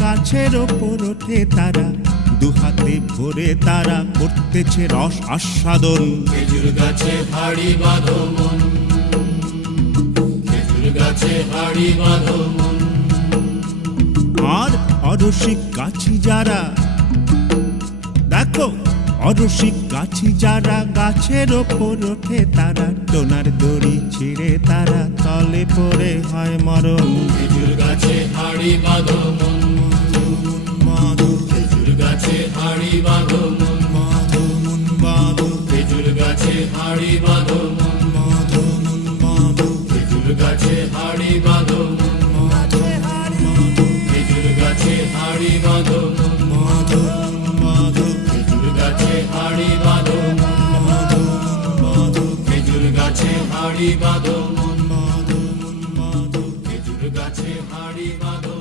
গাছের ওপর ওঠে তারা দুহাতে ভরে তারা করতেছে রস আস্বাদন। খেজুর গাছে হাড়ি বাঁধো মন খেজুর গাছে হাড়ি বাঁধো মন আর অরসিক গাছি যারা দেখো অরসিক গাছি যারা গাছের ওপর ওঠে তারা টোনার দড়ি ছিঁড়ে তারা তলে পড়ে হয় মরণ। খেজুর গাছে হাড়ি বাঁধো হাড়ি বাঁধো মন বাঁধো মন বাঁধো খেজুর গাছে হাড়ি বাঁধো মন খেজুর গাছে হাড়ি বাঁধো মন খেজুর গাছে হাড়ি বাঁধো মন খেজুর গাছে হাড়ি বাঁধো মন মন খেজুর গাছে হাড়ি বাঁধো।